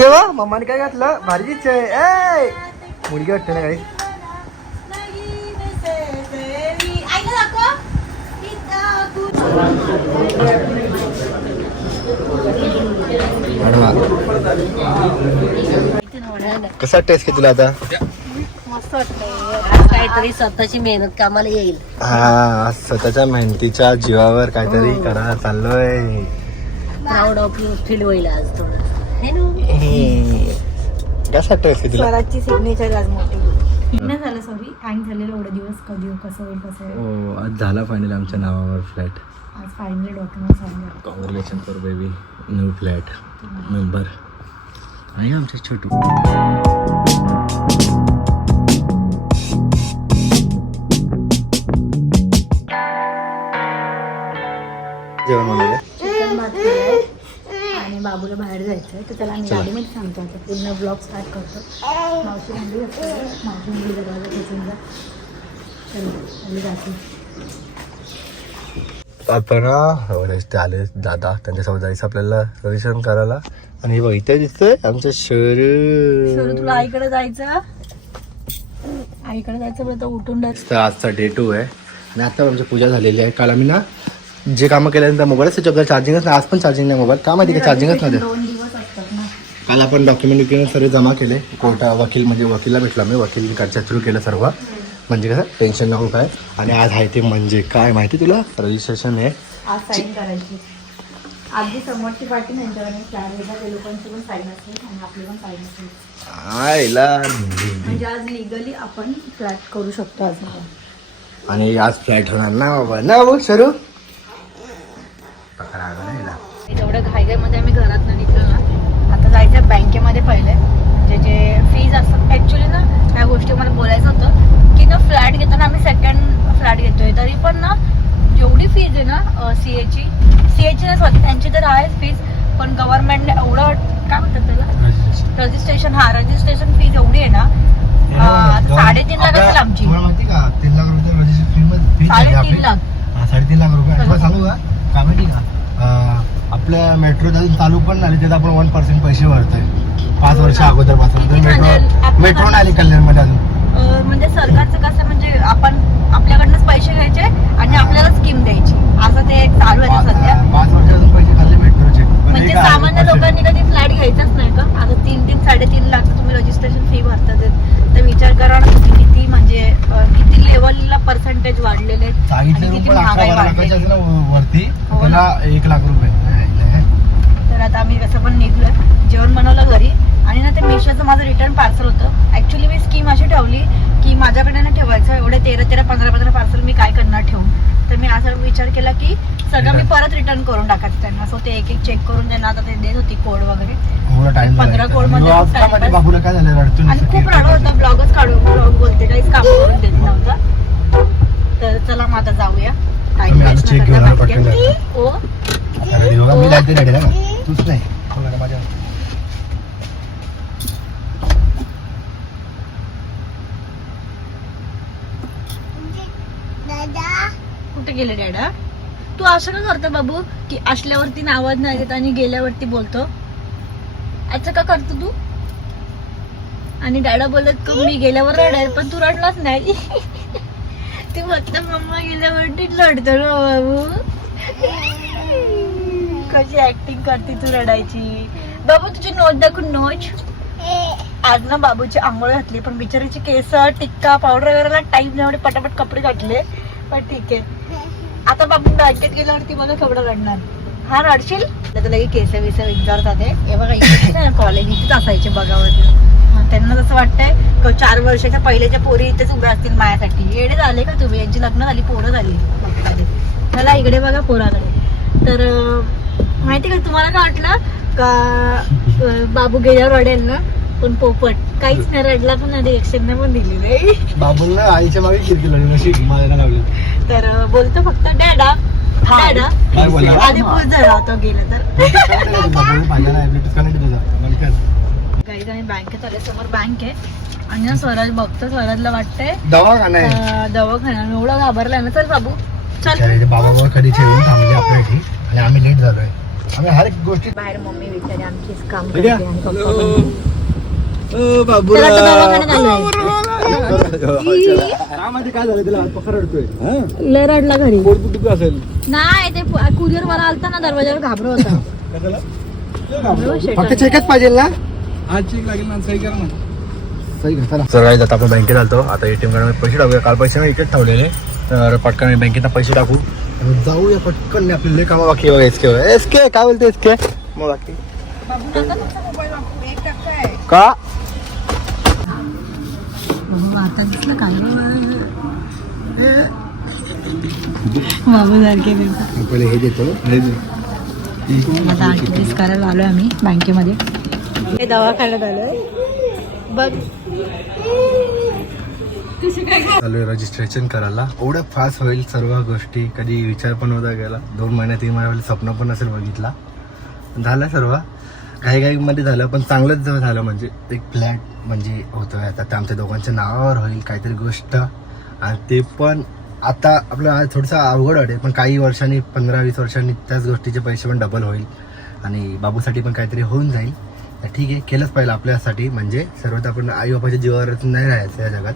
इथे वा मम्माने काय घातलं? भारीच आहे. ए मुलगी वाटते ना काही कसा टेस्ट की तुला आता? मस्त वाटतंय आज काहीतरी स्वतःची मेहनत कामाला येईल. हा स्वतःच्या मेहनतीच्या जीवावर काहीतरी करा चाललोय. प्राऊड ऑफ यू फील होईल आज थोडं. कसा टेस्ट की तुला. स्वराजची सिग्नेचर आज मोठी नाही झालं सॉरी हँग झालेलं एवढे दिवस कधी हो, कसं होईल कसं होईल हो आज झाला फायनल आमच्या नावावर फ्लॅट आज finally document congratulation for baby new flat member आणि आमचे छोटू. जेवण बनवलं चिकन भात केलाय आणि बाबूला बाहेर जायचं आहे तर त्याला आम्ही गाडीमध्ये सांगतो आता. पूर्ण ब्लॉग स्टार्ट करतो. मावशी असं मावशी म्हणली दरवाजा खेचून जा. चलो जाते. आता ना एवढेच ते आले दादा त्यांच्यासोबत जायचं आपल्याला रजिस्ट्रेशन करायला. आणि हे बघ इथे दिसतंय आमचं सर शहर तुला आईकडे जायचं? आईकडे जायचं बरं उठून जायचं. आजचा डे टू आहे. आणि आता आमची पूजा झालेली आहे. काल आम्ही ना जे कामं केल्यानंतर मोबाईलच त्याच्यावर चार्जिंगच नाही आज पण चार्जिंग नाही मोबाईल. का माहिती का चार्जिंगच नाही दोन दिवस असतात ना. काल आपण डॉक्युमेंट विक्युमेंट सर्व जमा केले कोर्टा वकील म्हणजे वकीलला भेटला मी वकीलकडच्या थ्रू केलं सर्व. म्हणजे कसं टेन्शन नको काय आणि आज आहे ते म्हणजे काय माहिती तुला? रजिस्ट्रेशन आहे. आज साईन करायची. अगदी समोरची पार्टी त्यांच्याकडे फ्लॅट घेतात ते लोकांची पण साईन असेल आणि आपली पण साईन असेल आयला म्हणजे आज लिगली आपण फ्लॅट करू शकतो आज. आपण आणि आज फ्लाईट होणार ना बाबा. ना बोल सरू पकडा आला ना घाईघाईमध्ये आम्ही घरात निघलो ना. आता जायचं बँकेमध्ये पहिले. म्हणजे जे फीज असतात. ॲक्च्युली ना त्या गोष्टी मला बोलायचं होतं की ना फ्लॅट घेताना आम्ही सेकंड फ्लॅट घेतोय. तरी पण ना जेवढी फीज आहे ना सी एची सी एची ना स्वतः त्यांची तर आहेच फीज पण गव्हर्नमेंटने एवढं काय म्हणतात त्याला? रजिस्ट्रेशन हा रजिस्ट्रेशन फीज एवढी आहे ना साडेतीन लाख असेल आमची. माहिती का तीन लाख रुपये. साडेतीन लाख. हा, साडेतीन लाख रुपये. सांगू का? काय माहिती का? आपल्या मेट्रो अजून चालू पण नाही त्यात आपण वन पर्सेंट पैसे भरतोय. पाच वर्ष अगोदरपासून मेट्रो मेट्रो नाही आली कल्याणमध्ये अजून. म्हणजे सरकारचं कसं म्हणजे आपण आपल्याकडनंच पैसे घ्यायचे आणि आपल्याला स्कीम द्यायची असं ते चालू आहे ना सध्या पाच पाच वर्ष अजून पैसे खाल्ले मेट्रोचे पण म्हणजे हे काय, सामान्य percent. लोकांनी कधी फ्लॅट घ्यायचाच नाही का आता तीन तीन साडेतीन लाख तुम्ही रजिस्ट्रेशन फी भरतात आहेत. तर विचार करा ना तुम्ही किती म्हणजे अं, किती लेवलला पर्सेंटेज वाढलेले आहेत. सांगितले आणि किती रुपये अकरा महागाई बारा लाखाच्या वाढलेली असेल ना वरती हो त्याला एक लाख रुपये. तर आता आम्ही कसं पण निघलोय. जेवण बनवलं घरी. आणि ना ते मिशोचं माझं रिटर्न पार्सल होतं. ऍक्च्युली मी स्कीम अशी ठेवली की माझ्याकडे ना ठेवायचं एवढे तेरा तेरा पंधरा पंधरा पार्सल मी काय करणार ठेवून. तर मी असा विचार केला की सगळं मी परत रिटर्न करून टाकायचं त्यांना. सो ते एक एक चेक करून त्यांना आता ते देत होती कोड वगैरे. एवढा टाइम पंधरा कोडमध्ये खूप time pass. बाबूला काय झालं रडतो आणि खूप राडा होता ब्लॉगच काढू ब्लॉग बोलते काहीच काम करून देत नव्हता तर चला मग आता जाऊया टाइम तुम्ही आता check घेऊन आला पटकन अरे देवा, मी जायचं रेडी ना? तूच नाही. ना, माझ्या. कुठे गेले डॅडा? तू असं का करतो बाबू की असल्यावरती आवाज नाही देत आणि गेल्यावरती बोलतो? असं का करतो तू? आणि डॅडा बोलत मी गेल्यावर रडाय पण तू रडलाच नाही. तू फक्त मम्मा गेल्यावरती रडतो ना बाबू. कशी ऍक्टिंग करते तू रडायची? बाबू तुझी नोट दाखवून नोच आज ना बाबूची आंघोळ घातली पण बिचारीची केस टिक्का पावडर वगैरे टाईम नाही पटापट कपडे घातले. पण ठीक आहे. आता बाबू बँकेत गेल्यावरती बघा केवढं रडणार. हा रडशील? तर लगे केस विस विचारतात हे. बघा इथे. कॉलेज इथेच असायचे बघावरती. त्यांना जसं वाटतंय का चार वर्षाच्या पहिल्याच्या पोरी इथेच उभ्या असतील माझ्यासाठी. येडे झाले का तुम्ही? यांची लग्न झाली पोरं झाली. चला इकडे बघा पोराकडे. तर माहिती का तुम्हाला काय वाटलं? का बाबू गेल्यावर रडेल ना? पण पोपट. काहीच नाही रडला पण नाही रिएक्शन पण दिली नाही बाबूला आईच्या मागे नशी माझ्या लागली तर बोलतो फक्त डॅडा डॅडा. काय बोलला. आधी पूज झाला होता गेलं तर. काही आणि बँकेत आले समोर बँक आहे. आणि ना स्वराज बघतो स्वराजला वाटतंय. दवाखाना आहे. अं, दवाखाना. एवढा घाबरलाय ना. चल बाबू. चल. बिचारे ते बाबा बाबा कधी ठेवून थांबले आपल्यासाठी आणि आम्ही लेट झालोय. आम्ही हर एक गोष्टी बाहेर मम्मी विचारे आमचीच काम ठीक आहे? करते आणि पप्पा पण. बाबूराव. त्याला आता दवाखान्यात आलोय. काय माहिती काय झालं तिला? आज पकड रडतोय लय रडला घरी. दुखत असेल. नाही ते कुरिअर मला आलता ना दरवाजावर घाबर होता. फक्त चेकच पाहिजे ना? आज चेक लागेल ना सही करा ना. सही घातला सर काय आता आपण बँकेत आलतो आता एटीएम कार्ड पैसे टाकूया. काल पैसे मी इकडेच ठेवलेले. तर पटकन बँकेत पैसे टाकू. आणि जाऊया पटकन. नाही आपले कामा बाकी आहे एस के एस के काय बोलते एस के मग बाकी. का? बाबा, आता दिसलं काय बाबू सारखे. पहिले हे देतो. आता करायला आलोय आम्ही बँकेमध्ये हे दवाखान्यात आलोय. बघ. चालू आहे रजिस्ट्रेशन करायला. एवढं फास्ट होईल सर्व गोष्टी. कधी विचार पण होता गेला. दोन महिने तीन स्वप्न पण असेल बघितला. झालं सर्व. काही काही मध्ये झालं पण चांगलंच झालं म्हणजे एक फ्लॅट म्हणजे होतोय. आता ते आमच्या दोघांच्या नावावर होईल काहीतरी गोष्ट. आणि ते पण आता आपलं आज थोडंसं अवघड वाटेल पण काही वर्षांनी पंधरा वीस वर्षांनी त्याच गोष्टीचे पैसे पण डबल होईल. आणि बाबूसाठी पण काहीतरी होऊन जाईल. ठीक आहे केलंच पाहिजे आपल्यासाठी. म्हणजे सर्वात आपण आई बापाच्या जीवावर नाही राहायचं या जगात.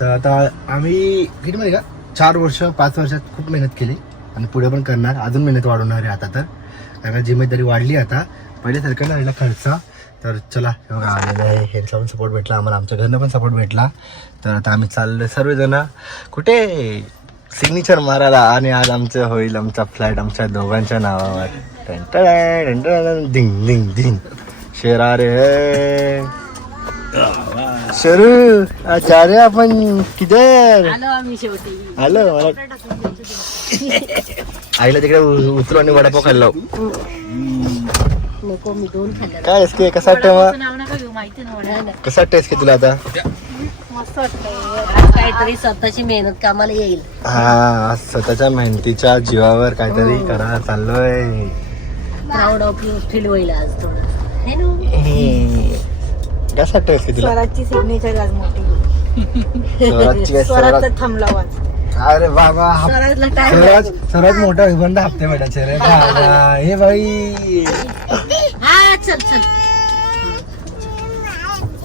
तर आता आम्ही किती माहिती का? चार वर्ष पाच वर्षात खूप मेहनत केली आणि पुढे पण करणार. अजून मेहनत वाढवणार आहे आता तर. कारण का जिम्मेदारी वाढली आता. पहिल्यासारखं नाही राहिला खर्च. तर चला बघा आलेलं आहे ह्यांचा पण सपोर्ट भेटला. आम्हाला आमच्या घरनं पण सपोर्ट भेटला. तर आता आम्ही चाललो सर्वजण. कुठे? सिग्नेचर मारायला. आणि आज आमचं होईल आमचा फ्लॅट आमच्या दोघांच्या नावावर. डिंग डिंग डिंग. शेरा रे है। शरू आचार्य आपण किधर? आलो मला आईला तिकडे उतरू आणि वडापाव खायला लावू. नको मी दोन खाल्ल्या काय असते कसा वाटतं मग नाव नका घेऊ माहिती ना कसा वाटतं की तुला आता? मस्त काहीतरी स्वतःची मेहनत कामाला येईल. हा स्वतःच्या मेहनतीच्या जीवावर काहीतरी करा चाललोय. प्राऊड ऑफ यू फील होईल आज थोडं. है कसं की तुला? स्वराजची सिग्नेचर आज मोठी. स्वराजची काय स्वराज थांबला अरे बाबा हा- स्वराज स्वराज मोठा विबंध हप्ते भेटायचे रे बाबा. हे भाई हा चल चल.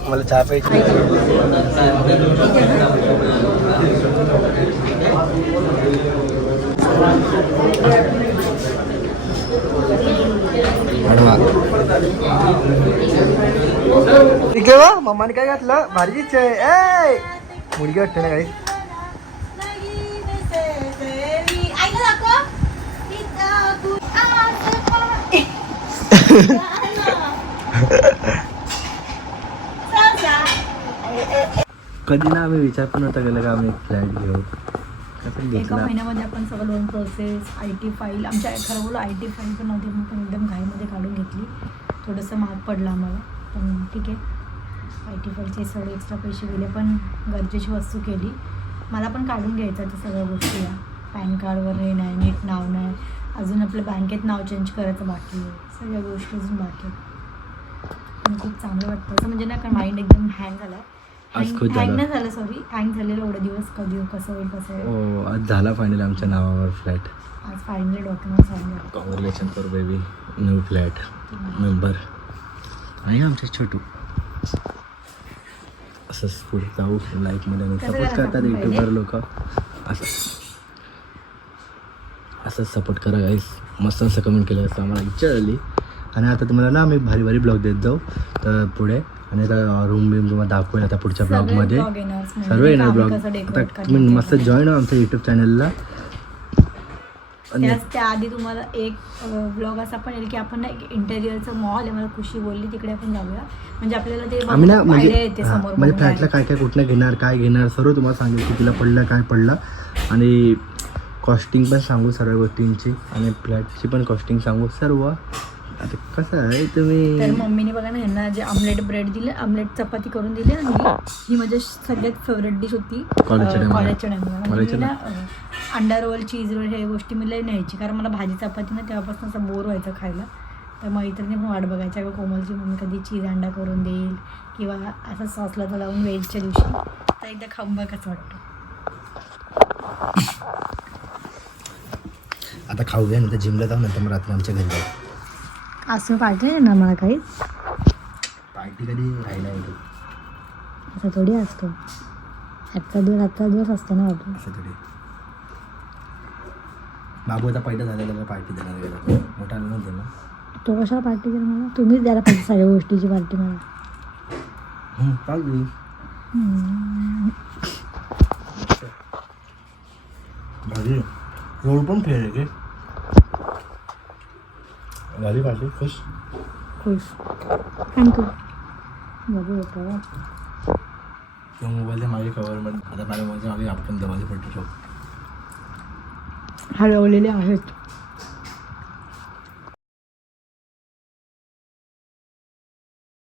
मला चहा प्यायची ठीक आहे वा मम्माने काय घातलं? भारीच आहे. ए मुलगी वाटते ना काही? कधी ना आम्ही विचार पण होता केला का आम्ही फ्लॅट घेऊ. कसं एका घेतला महिन्यामध्ये आपण सगळं loan process I T file आमच्या खरं आय टी फाईल पण नव्हती मग पण एकदम घाईमध्ये काढून घेतली. थोडंसं महाग पडलं आम्हाला पण ठीक आहे. आय टी फाईलचे सगळे एक्स्ट्रा पैसे गेले पण गरजेची वस्तू केली. मला पण काढून घ्यायचं आहे त्या सगळ्या गोष्टी. या पॅन कार्डवर हे नाही नीट नाव नाही. अजून आपलं बँकेत नाव चेंज करायचं बाकी आहे. सगळ्या गोष्टी अजून बाकी आहेत. पण खूप चांगलं वाटतं. असं म्हणजे ना कारण माइंड एकदम हँग झाला आज खुश झालं. नाही झालं सॉरी हँग झालेलं एवढे दिवस कधी कसं होईल कसं होईल हो आज झाला फायनल आमच्या नावावर फ्लॅट आज फायनली डॉक्युमेंट झाले. Congratulation for baby new flat member आहे आमचे छोटू. असंच पुढे जाऊ लाईफमध्ये आणि सपोर्ट करतात युट्यूबर? लोक. असं. असंच सपोर्ट करा गाईस मस्त असं कमेंट केलं असतं आम्हाला इच्छा झाली. आणि आता तुम्हाला ना आम्ही भारी भारी ब्लॉग देत जाऊ. तर पुढे आणि आता रूम बिम तुम्हाला दाखवेल आता पुढच्या ब्लॉगमध्ये म्हणजे सर्व येणार ब्लॉग कसं आता तुम्ही मस्त. जॉईन हो आमच्या यूट्यूब चॅनलला त्याच त्याआधी तुम्हाला एक ब्लॉग असा पण येईल की आपण ना एक इंटेरियरचं मॉल आहे मला खुशी बोलली तिकडे आपण जाऊया. म्हणजे आपल्याला ते आम्ही ना म्हणजे म्हणजे फ्लॅटला काय काय कुठनं घेणार काय घेणार सर्व तुम्हाला सांगेल की तिला पडलं काय पडलं. आणि कॉस्टिंग पण सांगू सर्व गोष्टींची. आणि फ्लॅटची पण कॉस्टिंग सांगू सर्व. आता कसं आहे तर तुम्ही मम्मीने बघा ना ह्यांना जे आमलेट ब्रेड दिले आमलेट चपाती करून दिली आणि ही. माझी सगळ्यात फेवरेट डिश होती कॉलेजच्या अं, time ला. कॉलेजच्या टाइमला म्हणजे कॉलेजच्या अंडा रोल चीज रोल हे गोष्टी मी लई न्यायची कारण मला भाजी चपाती ना तेव्हापासून असं बोर व्हायचं खायला. तर मैत्रिणी पण वाट बघायच्या का कोमलची मम्मी कधी चीज अंडा करून देईल किंवा असं सॉसला तर लावून वेजच्या दिवशी. तर एकदा खाऊन बघाच वाटतं. आता खाऊया नंतर जिमला जाऊ नंतर मग रात्री आमच्या घरी जाऊ. असं पाहिजे ना मला काही. पार्टी कधी राहिला नाही असं थोडी असतो. आजचा दिवस आजचा दिवस असतो ना बाबू. असं तरी बाबू आता पहिला झालेला पार्टी देणार गेला मोठा नव्हते ना. तो कशाला पार्टी केली मला? तुम्हीच द्यायला पाहिजे सगळ्या गोष्टीची पार्टी मला. हम्म, भारी रोड पण फेर आहे झाली पार्टी खुश खुश थँक्यू बाबू होता त्या मोबाईलच्या मागे कवर मध्ये आता माझ्या मोबाईलच्या मागे आपण दरवाजे पट्टी ठेवू हलवलेले आहेत